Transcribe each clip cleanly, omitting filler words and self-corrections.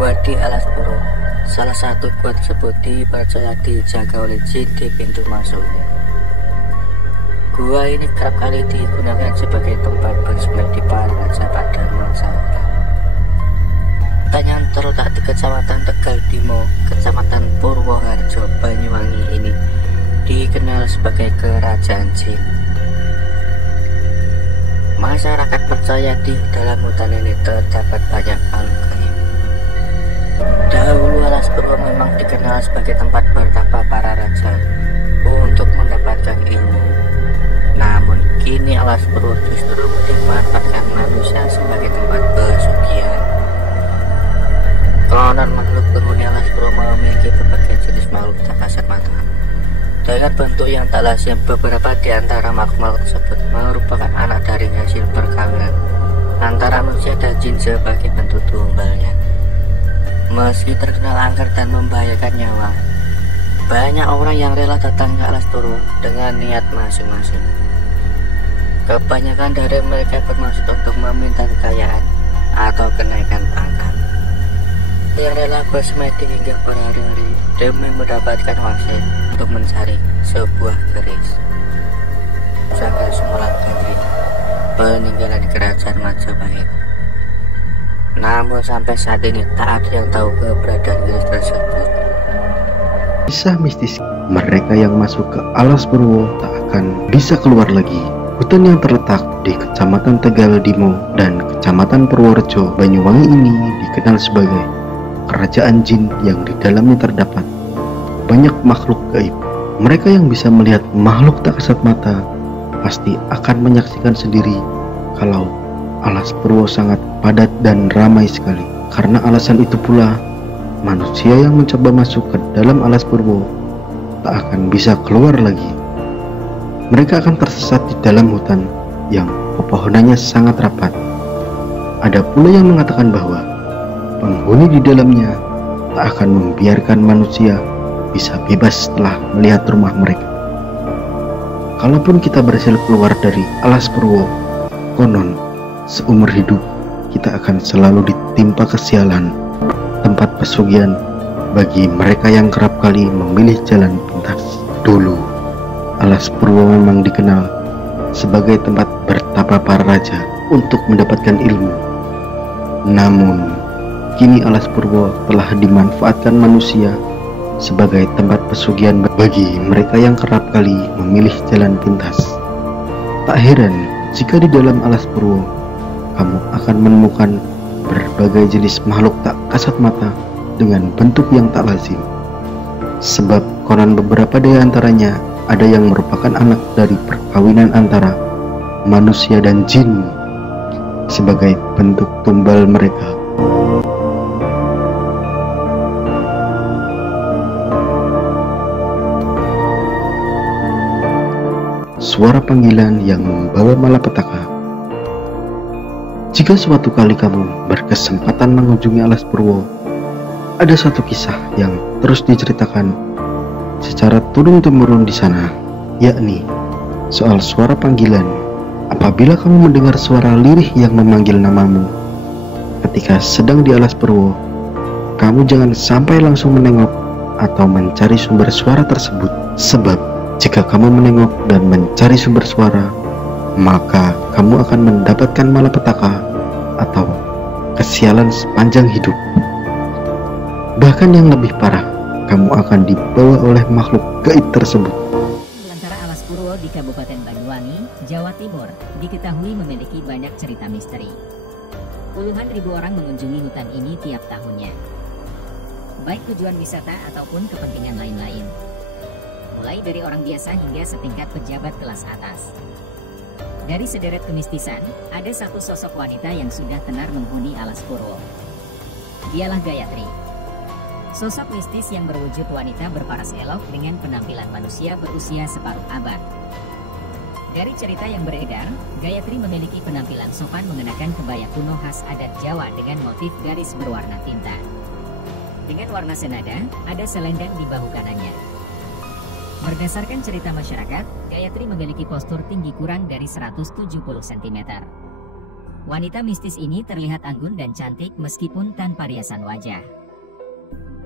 Gua di Alas Purwo. Salah satu gua tersebut dipercaya dijaga oleh jin di pintu masuknya. Gua ini kerap kali digunakan sebagai tempat bersemedi para raja pada masa lalu. Hutan yang terletak di Kecamatan Tegal Dimo, Kecamatan Purwoharjo, Banyuwangi ini dikenal sebagai kerajaan jin. Masyarakat percaya di dalam hutan ini terdapat banyak makhluk gaib. Dahulu Alas Purwo memang dikenal sebagai tempat bertapa para raja untuk mendapatkan ilmu. Namun kini Alas Purwo justru dimanfaatkan manusia sebagai tempat pesugihan. Konon makhluk penghuni Alas Purwo memiliki berbagai jenis makhluk tak kasat mata. Dengan bentuk yang tak lazim, beberapa di antara makhluk tersebut merupakan anak dari hasil perkawinan antara manusia dan jin sebagai bentuk tumbalnya. Meski terkenal angker dan membahayakan nyawa, banyak orang yang rela datang ke Alas Purwo dengan niat masing-masing. Kebanyakan dari mereka bermaksud untuk meminta kekayaan atau kenaikan pangkat. Yang rela bersemedi hingga berhari-hari demi mendapatkan wangsit untuk mencari sebuah keris. Sangka Sumelang Gandri, peninggalan kerajaan Majapahit. Namun sampai saat ini tak ada yang tahu keberadaan keris tersebut. Kisah mistis mereka yang masuk ke Alas Purwo tak akan bisa keluar lagi. Hutan yang terletak di Kecamatan Tegal Dimo dan Kecamatan Purworejo, Banyuwangi ini dikenal sebagai kerajaan jin yang di dalamnya terdapat banyak makhluk gaib. Mereka yang bisa melihat makhluk tak kasat mata pasti akan menyaksikan sendiri kalau Alas Purwo sangat padat dan ramai sekali. Karena alasan itu pula, manusia yang mencoba masuk ke dalam Alas Purwo tak akan bisa keluar lagi. Mereka akan tersesat di dalam hutan yang pepohonannya sangat rapat. Ada pula yang mengatakan bahwa penghuni di dalamnya tak akan membiarkan manusia bisa bebas setelah melihat rumah mereka. Kalaupun kita berhasil keluar dari Alas Purwo, konon seumur hidup kita akan selalu ditimpa kesialan, tempat pesugihan bagi mereka yang kerap kali memilih jalan pintas. Dulu Alas Purwo memang dikenal sebagai tempat bertapa para raja untuk mendapatkan ilmu. Namun kini Alas Purwo telah dimanfaatkan manusia sebagai tempat pesugihan bagi mereka yang kerap kali memilih jalan pintas. Tak heran jika di dalam Alas Purwo kamu akan menemukan berbagai jenis makhluk tak kasat mata dengan bentuk yang tak lazim. Sebab konon beberapa dari antaranya ada yang merupakan anak dari perkawinan antara manusia dan jin sebagai bentuk tumbal mereka. Suara panggilan yang membawa malapetaka. Jika suatu kali kamu berkesempatan mengunjungi Alas Purwo, ada satu kisah yang terus diceritakan secara turun-temurun di sana, yakni soal suara panggilan. Apabila kamu mendengar suara lirih yang memanggil namamu ketika sedang di Alas Purwo, kamu jangan sampai langsung menengok atau mencari sumber suara tersebut. Sebab jika kamu menengok dan mencari sumber suara, maka kamu akan mendapatkan malapetaka atau kesialan sepanjang hidup. Bahkan yang lebih parah, kamu akan dibawa oleh makhluk gaib tersebut. Belantara Alas Purwo di Kabupaten Banyuwangi, Jawa Timur, diketahui memiliki banyak cerita misteri. Puluhan ribu orang mengunjungi hutan ini tiap tahunnya, baik tujuan wisata ataupun kepentingan lain-lain. Mulai dari orang biasa hingga setingkat pejabat kelas atas. Dari sederet kemistisan, ada satu sosok wanita yang sudah tenar menghuni Alas Purwo. Dialah Gayatri. Sosok mistis yang berwujud wanita berparas elok dengan penampilan manusia berusia separuh abad. Dari cerita yang beredar, Gayatri memiliki penampilan sopan mengenakan kebaya kuno khas adat Jawa dengan motif garis berwarna tinta. Dengan warna senada, ada selendang di bahu kanannya. Berdasarkan cerita masyarakat, Gayatri memiliki postur tinggi kurang dari 170 cm. Wanita mistis ini terlihat anggun dan cantik meskipun tanpa riasan wajah.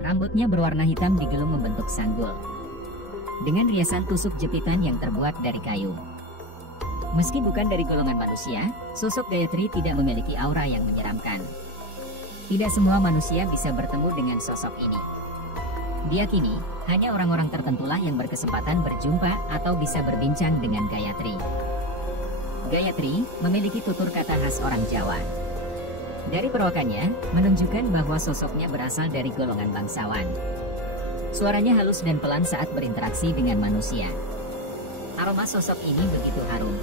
Rambutnya berwarna hitam digelung membentuk sanggul, dengan riasan tusuk jepitan yang terbuat dari kayu. Meski bukan dari golongan manusia, sosok Gayatri tidak memiliki aura yang menyeramkan. Tidak semua manusia bisa bertemu dengan sosok ini. Diyakini, hanya orang-orang tertentulah yang berkesempatan berjumpa atau bisa berbincang dengan Gayatri. Gayatri memiliki tutur kata khas orang Jawa. Dari perawakannya, menunjukkan bahwa sosoknya berasal dari golongan bangsawan. Suaranya halus dan pelan saat berinteraksi dengan manusia. Aroma sosok ini begitu harum,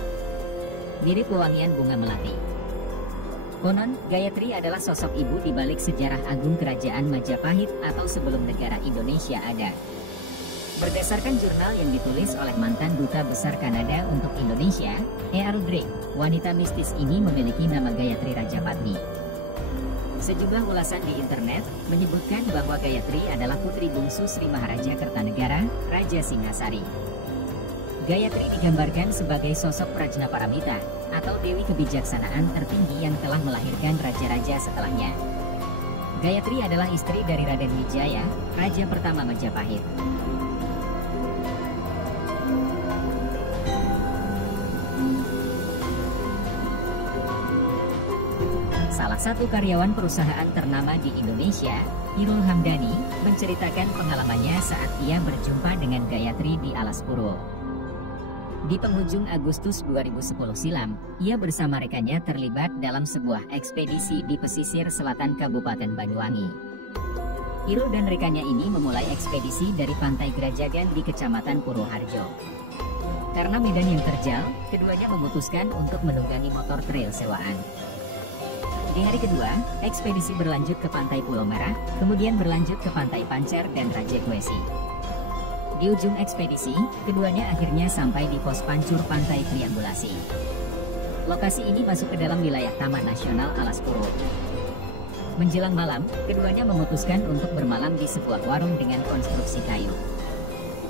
mirip wewangian bunga melati. Konon, Gayatri adalah sosok ibu di balik sejarah agung kerajaan Majapahit atau sebelum negara Indonesia ada. Berdasarkan jurnal yang ditulis oleh mantan Duta Besar Kanada untuk Indonesia, E.R. Drake, wanita mistis ini memiliki nama Gayatri Rajapatni. Sejumlah ulasan di internet menyebutkan bahwa Gayatri adalah putri bungsu Sri Maharaja Kertanegara, Raja Singasari. Gayatri digambarkan sebagai sosok Prajnaparamita atau Dewi Kebijaksanaan tertinggi yang telah melahirkan raja-raja setelahnya. Gayatri adalah istri dari Raden Wijaya, Raja pertama Majapahit. Salah satu karyawan perusahaan ternama di Indonesia, Irul Hamdani, menceritakan pengalamannya saat ia berjumpa dengan Gayatri di Alas Purwo. Di penghujung Agustus 2010 silam, ia bersama rekannya terlibat dalam sebuah ekspedisi di pesisir selatan Kabupaten Banyuwangi. Irul dan rekannya ini memulai ekspedisi dari Pantai Gerajagan di Kecamatan Purwoharjo. Karena medan yang terjal, keduanya memutuskan untuk menunggangi motor trail sewaan. Di hari kedua, ekspedisi berlanjut ke Pantai Pulau Merah, kemudian berlanjut ke Pantai Pancar dan Rajekwesi. Di ujung ekspedisi, keduanya akhirnya sampai di pos pancur Pantai Triangulasi. Lokasi ini masuk ke dalam wilayah Taman Nasional Alas Purwo. Menjelang malam, keduanya memutuskan untuk bermalam di sebuah warung dengan konstruksi kayu.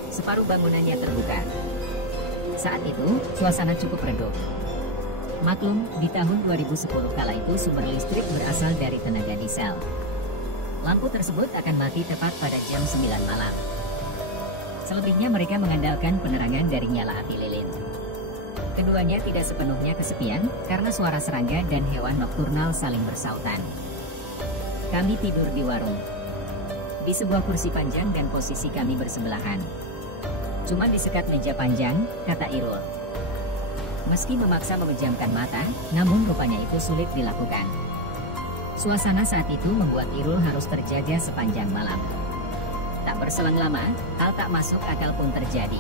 Separuh bangunannya terbuka. Saat itu, suasana cukup redup. Maklum, di tahun 2010 kala itu sumber listrik berasal dari tenaga diesel. Lampu tersebut akan mati tepat pada jam 9 malam. Selebihnya mereka mengandalkan penerangan dari nyala api lilin. Keduanya tidak sepenuhnya kesepian karena suara serangga dan hewan nokturnal saling bersautan. Kami tidur di warung, di sebuah kursi panjang dan posisi kami bersebelahan. Cuman disekat meja panjang, kata Irul. Meski memaksa memejamkan mata, namun rupanya itu sulit dilakukan. Suasana saat itu membuat Irul harus terjaga sepanjang malam. Tak berselang lama, hal tak masuk akal pun terjadi.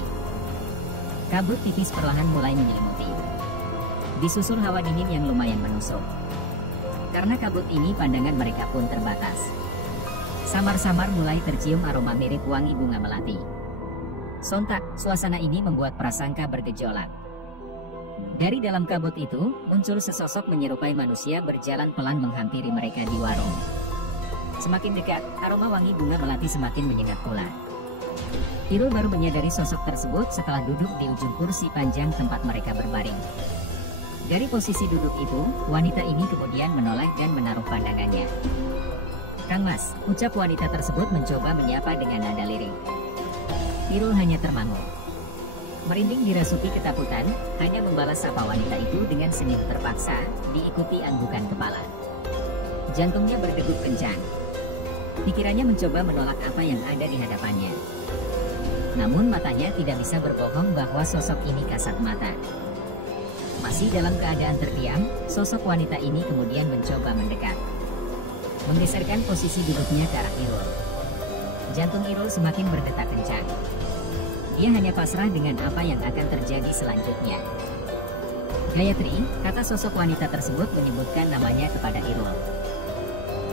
Kabut tipis perlahan mulai menyelimuti, disusul hawa dingin yang lumayan menusuk. Karena kabut ini pandangan mereka pun terbatas. Samar-samar mulai tercium aroma mirip wangi bunga melati. Sontak, suasana ini membuat prasangka bergejolak. Dari dalam kabut itu, muncul sesosok menyerupai manusia berjalan pelan menghampiri mereka di warung. Semakin dekat, aroma wangi bunga melati semakin menyengat pula. Irul baru menyadari sosok tersebut setelah duduk di ujung kursi panjang tempat mereka berbaring. Dari posisi duduk itu, wanita ini kemudian menoleh dan menaruh pandangannya. "Kang Mas," ucap wanita tersebut mencoba menyapa dengan nada lirih. Irul hanya termangu. Merinding dirasuki ketakutan, hanya membalas sapa wanita itu dengan senyum terpaksa, diikuti anggukan kepala. Jantungnya berdegup kencang. Pikirannya mencoba menolak apa yang ada di hadapannya. Namun matanya tidak bisa berbohong bahwa sosok ini kasat mata. Masih dalam keadaan terdiam, sosok wanita ini kemudian mencoba mendekat. Menggeserkan posisi duduknya ke arah Irul. Jantung Irul semakin berdetak kencang. Dia hanya pasrah dengan apa yang akan terjadi selanjutnya. "Gayatri," kata sosok wanita tersebut menyebutkan namanya kepada Irul.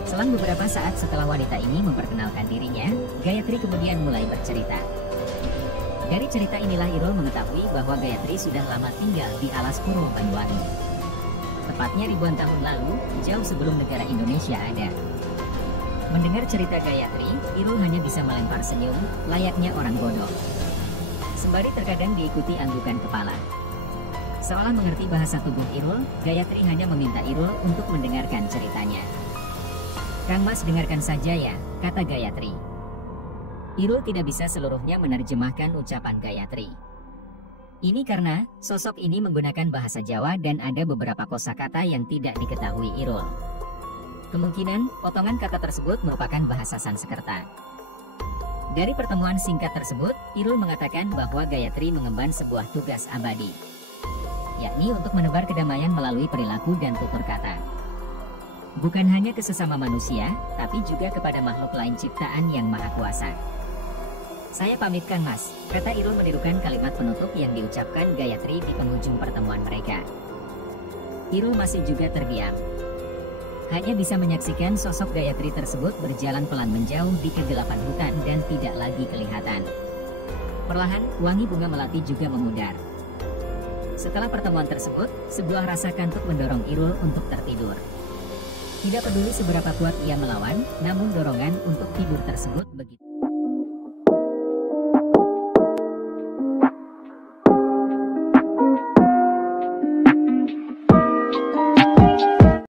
Selang beberapa saat setelah wanita ini memperkenalkan dirinya, Gayatri kemudian mulai bercerita. Dari cerita inilah Irul mengetahui bahwa Gayatri sudah lama tinggal di Alas Purwo Banyuwangi. Tepatnya ribuan tahun lalu, jauh sebelum negara Indonesia ada. Mendengar cerita Gayatri, Irul hanya bisa melempar senyum, layaknya orang bodoh. Sembari terkadang diikuti anggukan kepala. Seolah mengerti bahasa tubuh Irul, Gayatri hanya meminta Irul untuk mendengarkan ceritanya. "Kang Mas, dengarkan saja ya," kata Gayatri. Irul tidak bisa seluruhnya menerjemahkan ucapan Gayatri. Ini karena sosok ini menggunakan bahasa Jawa dan ada beberapa kosakata yang tidak diketahui Irul. Kemungkinan potongan kata tersebut merupakan bahasa Sanskerta. Dari pertemuan singkat tersebut, Irul mengatakan bahwa Gayatri mengemban sebuah tugas abadi, yakni untuk menebar kedamaian melalui perilaku dan tutur kata. Bukan hanya ke sesama manusia, tapi juga kepada makhluk lain ciptaan yang maha kuasa. "Saya pamit Kang Mas," kata Irul menirukan kalimat penutup yang diucapkan Gayatri di penghujung pertemuan mereka. Irul masih juga terdiam. Hanya bisa menyaksikan sosok Gayatri tersebut berjalan pelan menjauh di kegelapan hutan dan tidak lagi kelihatan. Perlahan, wangi bunga melati juga memudar. Setelah pertemuan tersebut, sebuah rasa kantuk mendorong Irul untuk tertidur. Tidak peduli seberapa kuat ia melawan, namun dorongan untuk tidur tersebut begitu